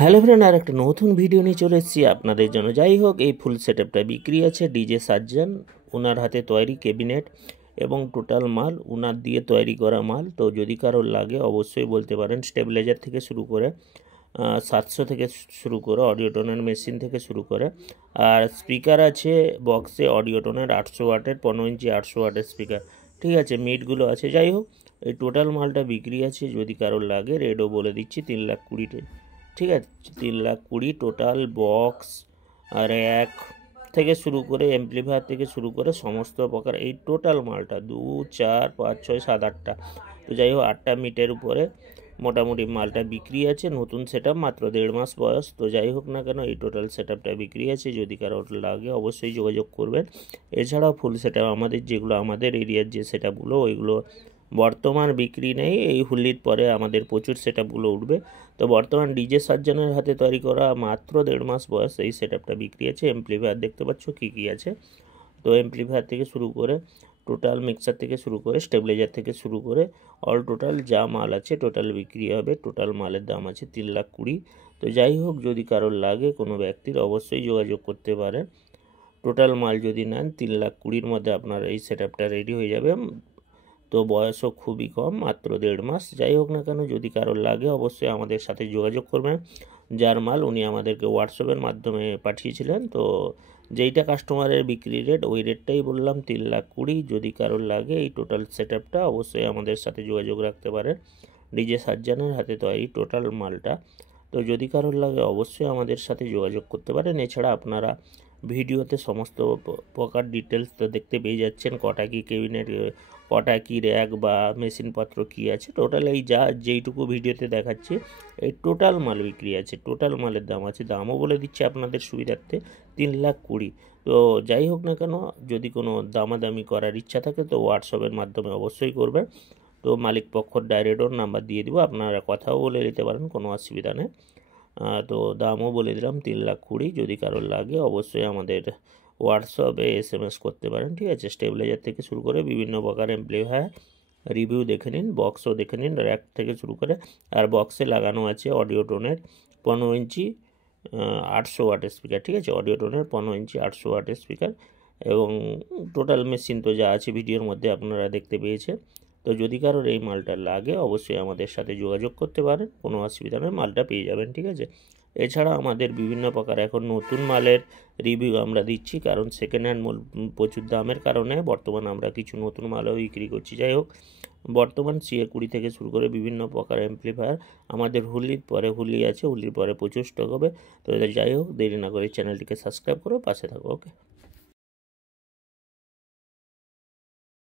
Hello friend, আর একটা নতুন video নিয়ে চলে এসেছি আপনাদের জন্য। যাই হোক, এই ফুল সেটআপটা বিক্রি আছে ডিজে সার্জন, ওনার হাতে তৈরি ক্যাবিনেট এবং টোটাল মাল ওনার দিয়ে তৈরি করা মাল। তো যদি কারোর লাগে অবশ্যই বলতে পারেন। স্টেবিলাইজার থেকে শুরু করে 700 থেকে শুরু করে অডিওটোনের মেশিন থেকে শুরু করে, আর স্পিকার আছে বক্সে অডিওটোনের 800 ওয়াটের 15 ইঞ্চি 800 ওয়াটের স্পিকার, ঠিক আছে। মিটগুলো আছে। যাই হোক, এই টোটাল মালটা বিক্রি আছে। যদি কারোর লাগে রেটও বলে দিচ্ছি 3,20,000, ঠিক আছে। 3,20,000 টোটাল বক্স আর র্যাক থেকে শুরু করে অ্যাম্প্লিফায়ার থেকে শুরু করে সমস্ত প্রকার এই টোটাল মালটা 2, 4, 5, 6, 7, 8টা। তো যাই হোক, 8টা মিটের উপরে মোটামুটি মালটা বিক্রি আছে। নতুন সেটআপ, মাত্র 1.5 মাস বয়স। তো যাই হোক না কেন, এই টোটাল সেটআপটা বিক্রি আছে। যদি কারোর লাগে অবশ্যই যোগাযোগ করবেন। এছাড়াও ফুল সেটআপ আমাদের যেগুলো আমাদের এরিয়ার যে সেটআপগুলো ওইগুলো বর্তমান বিক্রি নেই। এই হোলির পরে আমাদের প্রচুর সেটআপগুলো উঠবে। তো বর্তমান ডিজে সার্জনের হাতে তৈরি করা মাত্র 1.5 মাস বয়স এই সেটআপটা বিক্রি আছে। অ্যাম্প্লিফায়ার দেখতে পাচ্ছ কী কী আছে। তো অ্যাম্প্লিফায়ার থেকে শুরু করে টোটাল মিক্সার থেকে শুরু করে স্টেবিলাইজার থেকে শুরু করে অল টোটাল যা মাল আছে টোটাল বিক্রি হবে। টোটাল মালের দাম আছে 3,20,000। তো যাই হোক, যদি কারোর লাগে কোনো ব্যক্তির অবশ্যই যোগাযোগ করতে পারেন। টোটাল মাল যদি নেন 3,20,000-র মধ্যে আপনার এই সেটআপটা রেডি হয়ে যাবে। তো বয়সও খুবই কম, মাত্র 1.5 মাস। যাই হোক না কেন, যদি কারোর লাগে অবশ্যই আমাদের সাথে যোগাযোগ করবেন। যার মাল উনি আমাদেরকে হোয়াটসঅ্যাপের মাধ্যমে পাঠিয়েছিলেন। তো যেইটা কাস্টমারের বিক্রি রেট ওই রেটটাই বললাম, 3,20,000। যদি কারোর লাগে এই টোটাল সেটআপটা অবশ্যই আমাদের সাথে যোগাযোগ রাখতে পারেন। ডিজে সার্জনের হাতে তৈরি টোটাল মালটা। তো যদি কারোর লাগে অবশ্যই আমাদের সাথে যোগাযোগ করতে পারেন। এছাড়া আপনারা ভিডিওতে সমস্ত প্রকার ডিটেলস তো দেখতে পেয়ে যাচ্ছেন। কটা কি ক্যাবিনেট, কটা কি র্যাক বা মেশিনপত্র কী আছে, টোটাল এই যেইটুকু ভিডিওতে দেখাচ্ছি এই টোটাল মাল বিক্রি আছে। টোটাল মালের দাম আছে, দামও বলে দিচ্ছে আপনাদের সুবিধার্থে, 3,20,000। তো যাই হোক না কেন, যদি কোনো দামাদামি করার ইচ্ছা থাকে তো হোয়াটসঅ্যাপের মাধ্যমে অবশ্যই করবেন। তো মালিক পক্ষর ডাইরেক্ট ওর নাম্বার দিয়ে দিব, আপনারা কথাও বলে নিতে পারেন, কোনো অসুবিধা নেই। তো দামও বলে দিলাম 3,20,000। যদি কারোর লাগে অবশ্যই আমাদের হোয়াটসঅ্যাপে SMS করতে পারেন, ঠিক আছে। স্টেবিলাইজার থেকে শুরু করে বিভিন্ন প্রকার অ্যাম্প্লিফায়ার রিভিউ দেখে নিন, বক্সও দেখে নিন, র্যাক থেকে শুরু করে। আর বক্সে লাগানো আছে অডিওটোনের 15 ইঞ্চি 800 ওয়াটের স্পিকার, ঠিক আছে। অডিওটোনের 15 ইঞ্চি 800 ওয়াটের স্পিকার এবং টোটাল মেশিন তো যা আছে ভিডিওর মধ্যে আপনারা দেখতে পেয়েছেন। তো যদি কারোর এই মালটা লাগে অবশ্যই আমাদের সাথে যোগাযোগ করতে পারেন, কোনো অসুবিধা নেই, মালটা পেয়ে যাবেন, ঠিক আছে। এছাড়া আমাদের বিভিন্ন প্রকার এখন নতুন মালের রিভিউ আমরা দিচ্ছি, কারণ সেকেন্ড হ্যান্ড প্রচুর দামের কারণে বর্তমান আমরা কিছু নতুন মালও বিক্রি করছি। যাই হোক, বর্তমান CA20 থেকে শুরু করে বিভিন্ন প্রকার অ্যাম্প্লিফায়ার আমাদের হোলির পরে হোলি আছে, হোলির পরে প্রচুর স্টক হবে। তো যাই হোক, দেরি না করে চ্যানেলটিকে সাবস্ক্রাইব করো, পাশে থাকো। ওকে।